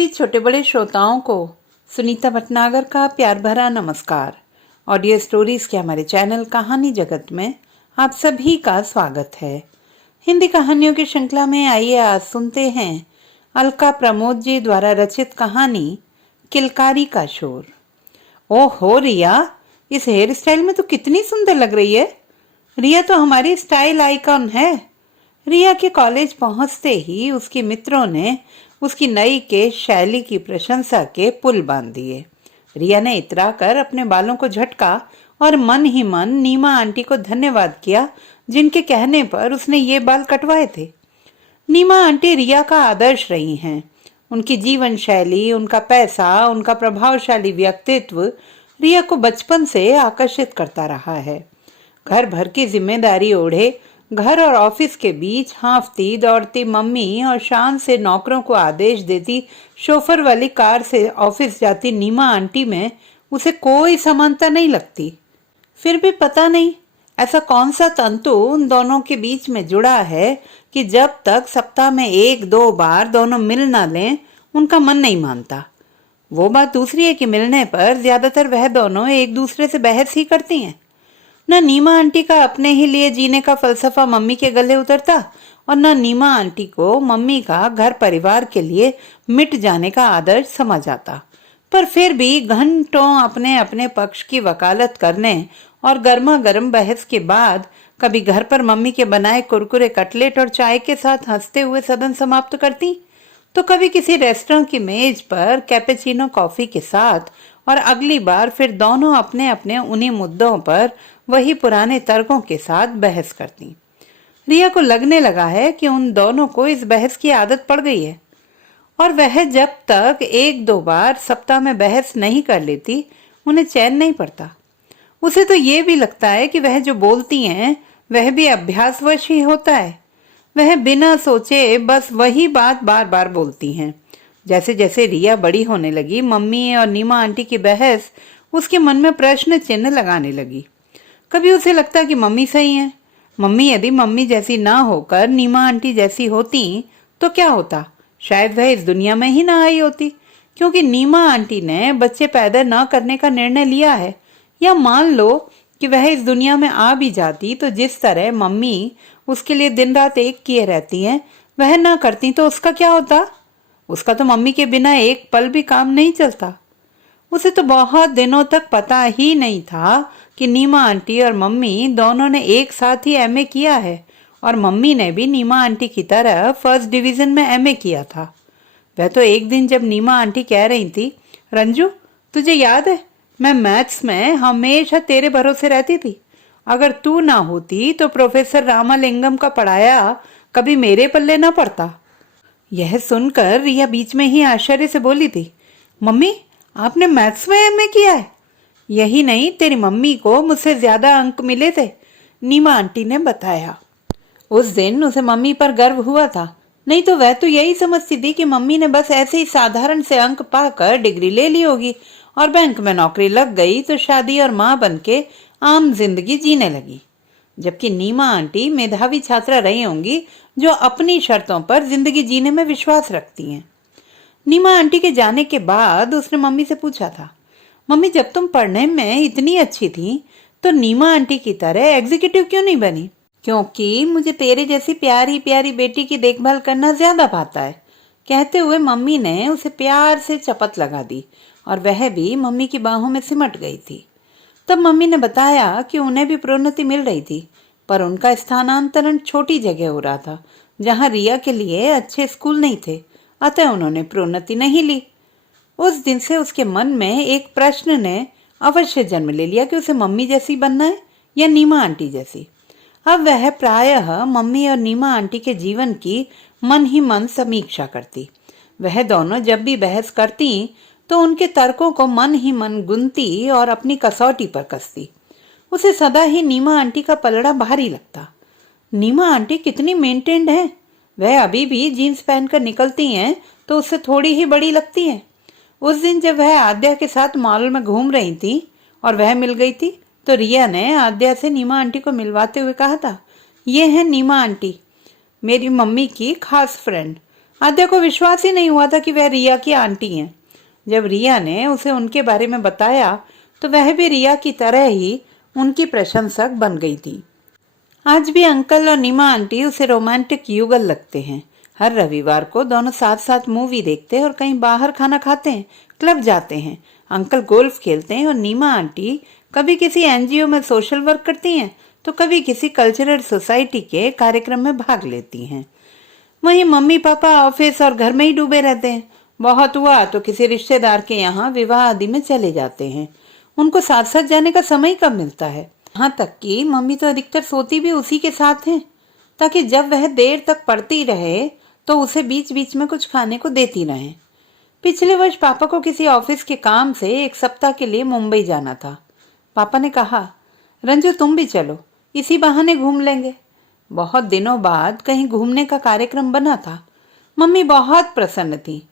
सभी छोटे बड़े श्रोताओं को सुनीता भटनागर का प्यार भरा नमस्कार। ऑडियो स्टोरीज के हमारे चैनल कहानी जगत में आप सभी का स्वागत है। हिंदी कहानियों की श्रृंखला में आइए आज सुनते हैं अलका प्रमोद जी द्वारा रचित कहानी किलकारी का शोर। ओहो रिया, इस हेयर स्टाइल में तो कितनी सुंदर लग रही है। रिया तो हमारी स्टाइल आइकॉन है। रिया के कॉलेज पहुंचते ही उसके मित्रों ने उसकी नई के शैली की प्रशंसा के पुल बांध दिए। रिया ने इतरा कर अपने बालों को झटका और मन ही मन नीमा आंटी को धन्यवाद किया, जिनके कहने पर उसने ये बाल कटवाए थे। नीमा आंटी रिया का आदर्श रही हैं। उनकी जीवन शैली, उनका पैसा, उनका प्रभावशाली व्यक्तित्व रिया को बचपन से आकर्षित करता रहा है। घर भर की जिम्मेदारी ओढ़े घर और ऑफिस के बीच हाँफती दौड़ती मम्मी और शान से नौकरों को आदेश देती शोफर वाली कार से ऑफिस जाती नीमा आंटी में उसे कोई समानता नहीं लगती। फिर भी पता नहीं ऐसा कौन सा तंतु उन दोनों के बीच में जुड़ा है कि जब तक सप्ताह में 1-2 बार दोनों मिल ना लें उनका मन नहीं मानता। वो बात दूसरी है कि मिलने पर ज्यादातर वह दोनों एक दूसरे से बहस ही करती हैं। न नीमा आंटी का अपने ही लिए जीने का फलसफा मम्मी के गले उतरता और न नीमा आंटी को मम्मी का घर परिवार के लिए मिट जाने का आदर्श समझ आता। पर फिर भी घंटों अपने अपने पक्ष की वकालत करने और गर्मा गर्म बहस के बाद कभी घर पर मम्मी के बनाए कुरकुरे कटलेट और चाय के साथ हंसते हुए सदन समाप्त करती, तो कभी किसी रेस्टोरेंट की मेज पर कैपेचिनो कॉफी के साथ, और अगली बार फिर दोनों अपने अपने उन्हीं मुद्दों पर वही पुराने तर्कों के साथ बहस करती। रिया को लगने लगा है कि उन दोनों को इस बहस की आदत पड़ गई है और वह जब तक 1-2 बार सप्ताह में बहस नहीं कर लेती उन्हें चैन नहीं पड़ता। उसे तो ये भी लगता है कि वह जो बोलती हैं वह भी अभ्यासवश ही होता है। वह बिना सोचे बस वही बात बार बार बोलती हैं। जैसे जैसे रिया बड़ी होने लगी, मम्मी और नीमा आंटी की बहस उसके मन में प्रश्न चिन्ह लगाने लगी। कभी उसे लगता कि मम्मी सही है। मम्मी यदि मम्मी जैसी ना होकर नीमा आंटी जैसी होती तो क्या होता? शायद वह इस दुनिया में ही ना आई होती, क्योंकि नीमा आंटी ने बच्चे पैदा न करने का निर्णय लिया है। या मान लो कि वह इस दुनिया में आ भी जाती तो जिस तरह मम्मी उसके लिए दिन रात एक किए रहती हैं वह ना करती तो उसका क्या होता? उसका तो मम्मी के बिना एक पल भी काम नहीं चलता। उसे तो बहुत दिनों तक पता ही नहीं था कि नीमा आंटी और मम्मी दोनों ने एक साथ ही एमए किया है और मम्मी ने भी नीमा आंटी की तरह फर्स्ट डिवीजन में एमए किया था। वह तो एक दिन जब नीमा आंटी कह रही थी, रंजू तुझे याद है मैं मैथ्स में हमेशा तेरे भरोसे रहती थी, अगर तू ना होती तो प्रोफेसर रामालिंगम का पढ़ाया कभी मेरे पल्ले ना पड़ता। यह सुनकर रिया बीच में ही आश्चर्य से बोली थी, मम्मी आपने मैथ्स में एमए किया है? यही नहीं, तेरी मम्मी को मुझसे ज्यादा अंक मिले थे, नीमा आंटी ने बताया। उस दिन उसे मम्मी पर गर्व हुआ था, नहीं तो वह तो यही समझती थी कि मम्मी ने बस ऐसे ही साधारण से अंक पाकर डिग्री ले ली होगी और बैंक में नौकरी लग गई तो शादी और माँ बनके आम जिंदगी जीने लगी। जबकि नीमा आंटी मेधावी छात्रा रही होंगी जो अपनी शर्तों पर जिंदगी जीने में विश्वास रखती हैं। नीमा आंटी के जाने के बाद उसने मम्मी से पूछा था, मम्मी जब तुम पढ़ने में इतनी अच्छी थी तो नीमा आंटी की तरह एग्जीक्यूटिव क्यों नहीं बनी? क्योंकि मुझे तेरे जैसी प्यारी प्यारी बेटी की देखभाल करना ज्यादा भाता है। कहते हुए मम्मी ने उसे प्यार से चपत लगा दी और वह भी मम्मी की बाहों में सिमट गई थी। तब मम्मी ने बताया कि उन्हें भी प्रोन्नति मिल रही थी, पर उनका स्थानांतरण छोटी जगह हो रहा था जहां रिया के लिए अच्छे स्कूल नहीं थे, अतः उन्होंने प्रोन्नति नहीं ली। उस दिन से उसके मन में एक प्रश्न ने अवश्य जन्म ले लिया कि उसे मम्मी जैसी बनना है या नीमा आंटी जैसी। अब वह प्रायः मम्मी और नीमा आंटी के जीवन की मन ही मन समीक्षा करती। वह दोनों जब भी बहस करती तो उनके तर्कों को मन ही मन गुनती और अपनी कसौटी पर कसती। उसे सदा ही नीमा आंटी का पलड़ा भारी लगता। नीमा आंटी कितनी मेंटेन्ड है, वह अभी भी जीन्स पहनकर निकलती हैं तो उससे थोड़ी ही बड़ी लगती हैं। उस दिन जब वह आद्या के साथ मॉल में घूम रही थी और वह मिल गई थी तो रिया ने आद्या से नीमा आंटी को मिलवाते हुए कहा था, ये है नीमा आंटी, मेरी मम्मी की खास फ्रेंड। आद्या को विश्वास ही नहीं हुआ था कि वह रिया की आंटी हैं। जब रिया ने उसे उनके बारे में बताया तो वह भी रिया की तरह ही उनकी प्रशंसक बन गई थी। आज भी अंकल और नीमा आंटी उसे रोमांटिक युगल लगते हैं। हर रविवार को दोनों साथ साथ मूवी देखते हैं और कहीं बाहर खाना खाते हैं, क्लब जाते हैं। अंकल गोल्फ खेलते हैं और नीमा आंटी कभी किसी एनजीओ में सोशल वर्क करती हैं तो कभी किसी कल्चरल सोसाइटी के कार्यक्रम में भाग लेती हैं। वहीं मम्मी पापा ऑफिस और घर में ही डूबे रहते हैं। बहुत हुआ तो किसी रिश्तेदार के यहाँ विवाह आदि में चले जाते हैं। उनको साथ साथ जाने का समय कब मिलता है। यहाँ तक कि मम्मी तो अधिकतर सोती भी उसी के साथ हैं, ताकि जब वह देर तक पढ़ती रहे तो उसे बीच बीच में कुछ खाने को देती रहे। पिछले वर्ष पापा को किसी ऑफिस के काम से 1 सप्ताह के लिए मुंबई जाना था। पापा ने कहा, रंजू तुम भी चलो, इसी बहाने घूम लेंगे। बहुत दिनों बाद कहीं घूमने का कार्यक्रम बना था। मम्मी बहुत प्रसन्न थी,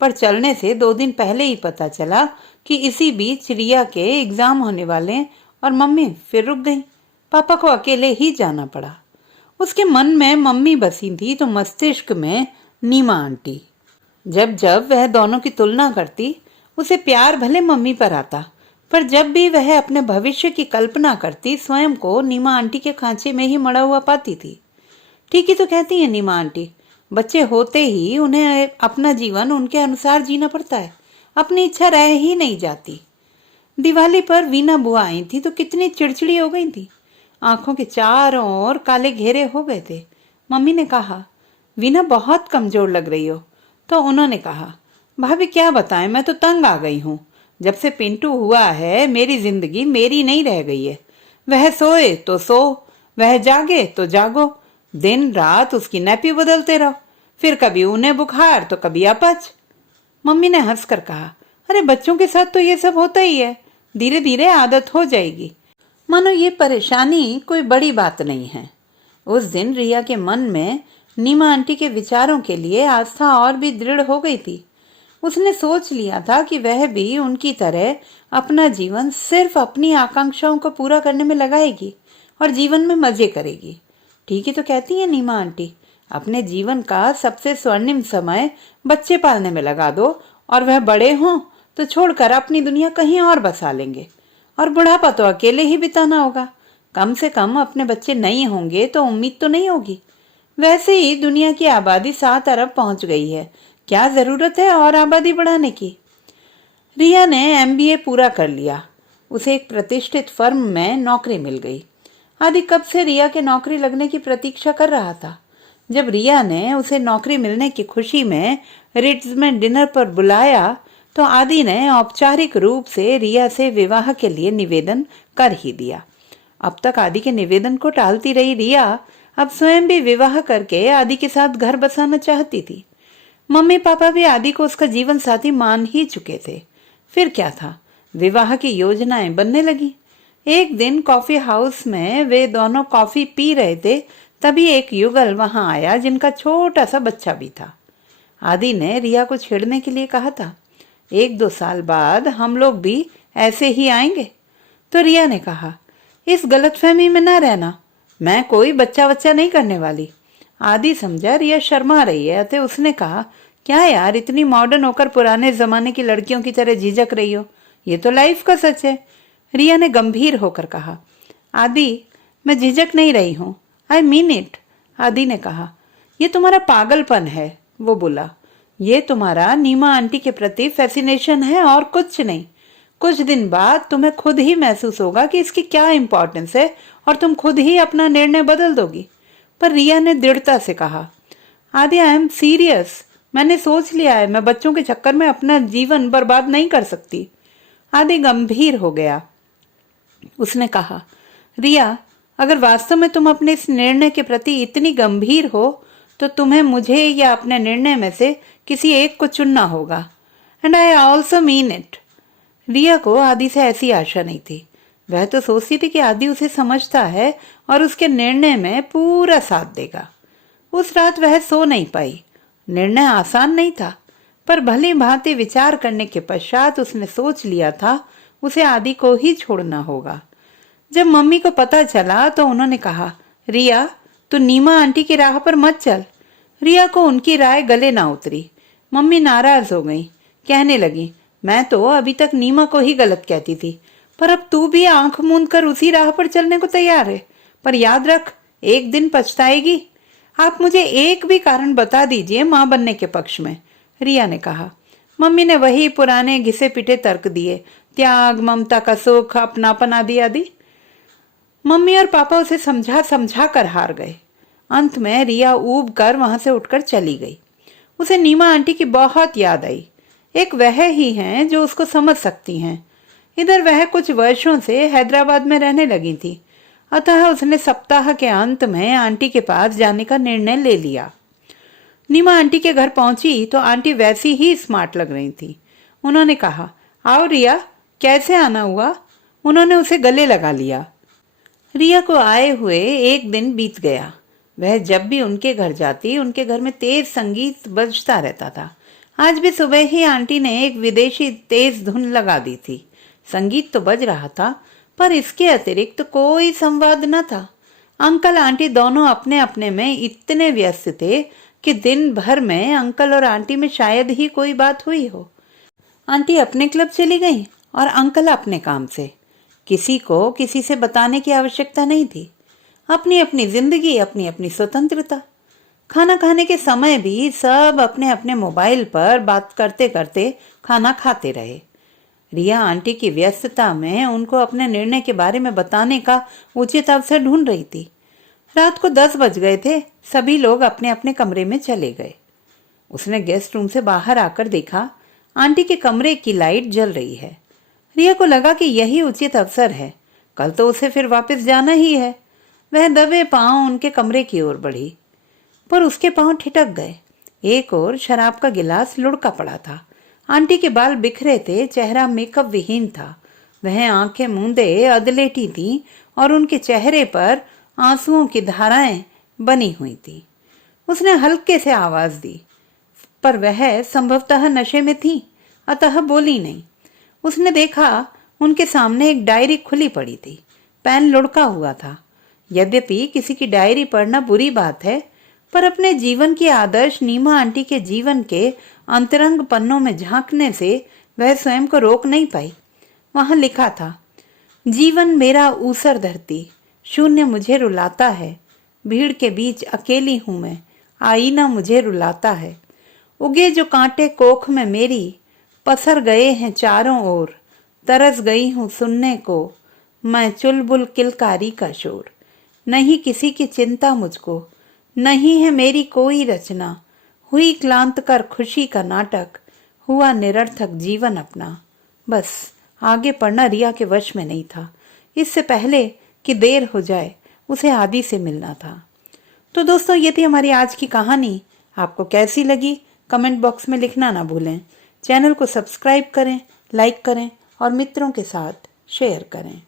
पर चलने से 2 दिन पहले ही पता चला कि इसी बीच रिया के एग्जाम होने वाले हैं और मम्मी फिर रुक गई। पापा को अकेले ही जाना पड़ा। उसके मन में मम्मी बसी थी तो मस्तिष्क में नीमा आंटी। जब जब वह दोनों की तुलना करती उसे प्यार भले मम्मी पर आता, पर जब भी वह अपने भविष्य की कल्पना करती स्वयं को नीमा आंटी के खांचे में ही मड़ा हुआ पाती थी। ठीक ही तो कहती है नीमा आंटी, बच्चे होते ही उन्हें अपना जीवन उनके अनुसार जीना पड़ता है, अपनी इच्छा रह ही नहीं जाती। दिवाली पर वीना बुआ आई थी तो कितनी चिड़चिड़ी हो गई थी। आंखों के चारों ओर काले घेरे हो गए थे। मम्मी ने कहा, वीना बहुत कमजोर लग रही हो। तो उन्होंने कहा, भाभी क्या बताएं, मैं तो तंग आ गई हूँ। जब से पिंटू हुआ है मेरी जिंदगी मेरी नहीं रह गई है। वह सोए तो सो, वह जागे तो जागो, दिन रात उसकी नैपी बदलते रहो, फिर कभी उन्हें बुखार तो कभी अपच। मम्मी ने हंसकर कहा, अरे बच्चों के साथ तो ये सब होता ही है, धीरे धीरे आदत हो जाएगी। मानो ये परेशानी कोई बड़ी बात नहीं है। उस दिन रिया के मन में नीमा आंटी के विचारों के लिए आस्था और भी दृढ़ हो गई थी। उसने सोच लिया था कि वह भी उनकी तरह अपना जीवन सिर्फ अपनी आकांक्षाओं को पूरा करने में लगाएगी और जीवन में मजे करेगी। ठीक ही तो कहती है नीमा आंटी, अपने जीवन का सबसे स्वर्णिम समय बच्चे पालने में लगा दो और वह बड़े हों तो छोड़कर अपनी दुनिया कहीं और बसा लेंगे, और बुढ़ापा तो अकेले ही बिताना होगा। कम से कम अपने बच्चे नहीं होंगे तो उम्मीद तो नहीं होगी। वैसे ही दुनिया की आबादी 7 अरब पहुंच गई है, क्या जरूरत है और आबादी बढ़ाने की। रिया ने एमबीए पूरा कर लिया। उसे एक प्रतिष्ठित फर्म में नौकरी मिल गई। आदि कब से रिया के नौकरी लगने की प्रतीक्षा कर रहा था। जब रिया ने उसे नौकरी मिलने की खुशी में रिट्ज में डिनर पर बुलाया तो आदि ने औपचारिक रूप से रिया से विवाह के लिए निवेदन कर ही दिया। अब तक आदि के निवेदन को टालती रही रिया अब स्वयं भी विवाह करके आदि के साथ घर बसाना चाहती थी। मम्मी पापा भी आदि को उसका जीवन साथी मान ही चुके थे। फिर क्या था, विवाह की योजनाएं बनने लगी। एक दिन कॉफी हाउस में वे दोनों कॉफी पी रहे थे, तभी एक युगल वहां आया जिनका छोटा सा बच्चा भी था। आदि ने रिया को छेड़ने के लिए कहा था, 1-2 साल बाद हम लोग भी ऐसे ही आएंगे। तो रिया ने कहा, इस गलतफहमी में न रहना, मैं कोई बच्चा बच्चा नहीं करने वाली। आदि समझा रिया शर्मा रही है, अतः उसने कहा, क्या यार इतनी मॉडर्न होकर पुराने जमाने की लड़कियों की तरह झिझक रही हो, ये तो लाइफ का सच है। रिया ने गंभीर होकर कहा, आदि मैं झिझक नहीं रही हूँ, आई मीन इट। आदि ने कहा, ये तुम्हारा पागलपन है। वो बोला, ये तुम्हारा नीमा आंटी के प्रति फैसिनेशन है और कुछ नहीं। कुछ दिन बाद तुम्हें खुद ही महसूस होगा कि इसकी क्या इंपॉर्टेंस है और तुम खुद ही अपना निर्णय बदल दोगी। पर रिया ने दृढ़ता से कहा, आदि आई एम सीरियस, मैंने सोच लिया है, मैं बच्चों के चक्कर में अपना जीवन बर्बाद नहीं कर सकती। आदि गंभीर हो गया। उसने कहा, रिया अगर वास्तव में तुम अपने इस निर्णय के प्रति इतनी गंभीर हो तो तुम्हें मुझे या अपने निर्णय में से किसी एक को चुनना होगा। And I also mean it. Riya को आदि से ऐसी आशा नहीं थी। वह तो सोचती थी कि आदि उसे समझता है और उसके निर्णय में पूरा साथ देगा। उस रात वह सो नहीं पाई। निर्णय आसान नहीं था, पर भली भांति विचार करने के पश्चात उसने सोच लिया था उसे आदि को ही छोड़ना होगा। जब मम्मी को पता चला तो उन्होंने कहा, रिया तू नीमा आंटी की राह पर मत चल। रिया को उनकी राय गले ना उतरी। मम्मी नाराज हो गई, कहने लगी, मैं तो अभी तक नीमा को ही गलत कहती थी, पर अब तू भी आंख मूंद कर उसी राह पर चलने को तैयार है। पर याद रख, एक दिन पछताएगी। आप मुझे एक भी कारण बता दीजिए मां बनने के पक्ष में, रिया ने कहा। मम्मी ने वही पुराने घिसे पिटे तर्क दिए, त्याग, ममता का सुख, अपनापन आदि आदि। मम्मी और पापा उसे समझा समझा कर हार गए। अंत में रिया ऊब कर वहां से उठकर चली गई। उसे नीमा आंटी की बहुत याद आई। एक वह ही हैं जो उसको समझ सकती हैं। इधर वह कुछ वर्षों से हैदराबाद में रहने लगी थी, अतः उसने सप्ताह के अंत में आंटी के पास जाने का निर्णय ले लिया। नीमा आंटी के घर पहुंची तो आंटी वैसी ही स्मार्ट लग रही थी। उन्होंने कहा, आओ रिया, कैसे आना हुआ? उन्होंने उसे गले लगा लिया। रिया को आए हुए एक दिन बीत गया। वह जब भी उनके घर जाती, उनके घर में तेज संगीत बजता रहता था। आज भी सुबह ही आंटी ने एक विदेशी तेज धुन लगा दी थी। संगीत तो बज रहा था, पर इसके अतिरिक्त कोई संवाद न था। अंकल आंटी दोनों अपने अपने में इतने व्यस्त थे कि दिन भर में अंकल और आंटी में शायद ही कोई बात हुई हो। आंटी अपने क्लब चली गई और अंकल अपने काम से। किसी को किसी से बताने की आवश्यकता नहीं थी। अपनी अपनी जिंदगी, अपनी अपनी स्वतंत्रता। खाना खाने के समय भी सब अपने अपने मोबाइल पर बात करते करते खाना खाते रहे। रिया आंटी की व्यस्तता में उनको अपने निर्णय के बारे में बताने का उचित अवसर ढूंढ रही थी। रात को 10 बज गए थे। सभी लोग अपने अपने कमरे में चले गए। उसने गेस्ट रूम से बाहर आकर देखा, आंटी के कमरे की लाइट जल रही है। रिया को लगा कि यही उचित अवसर है, कल तो उसे फिर वापस जाना ही है। वह दबे पांव उनके कमरे की ओर बढ़ी, पर उसके पांव ठिठक गए। एक ओर शराब का गिलास लुढ़का पड़ा था। आंटी के बाल बिखरे थे, चेहरा मेकअप विहीन था। वह आंखें मूंदे अधलेटी थी और उनके चेहरे पर आंसुओं की धाराएं बनी हुई थी। उसने हल्के से आवाज दी, पर वह संभवतः नशे में थी, अतः बोली नहीं। उसने देखा उनके सामने एक डायरी खुली पड़ी थी। पेन लुढ़का हुआ था। यद्यपि किसी की डायरी पढ़ना बुरी बात है, पर अपने जीवन की आदर्श नीमा आंटी के जीवन के अंतरंग पन्नों में झांकने से वह स्वयं को रोक नहीं पाई। वहां लिखा था, जीवन मेरा ऊसर धरती, शून्य मुझे रुलाता है, भीड़ के बीच अकेली हूं मैं, आईना मुझे रुलाता है। उगे जो कांटे कोख में मेरी, पसर गए हैं चारों ओर, तरस गई हूं सुनने को मैं चुलबुल किलकारी का शोर। नहीं किसी की चिंता मुझको, नहीं है मेरी कोई रचना, हुई क्लांत कर खुशी का नाटक, हुआ निरर्थक जीवन अपना। बस आगे पढ़ना रिया के वश में नहीं था। इससे पहले कि देर हो जाए उसे आदि से मिलना था। तो दोस्तों, ये थी हमारी आज की कहानी। आपको कैसी लगी कमेंट बॉक्स में लिखना ना भूलें। चैनल को सब्सक्राइब करें, लाइक करें और मित्रों के साथ शेयर करें।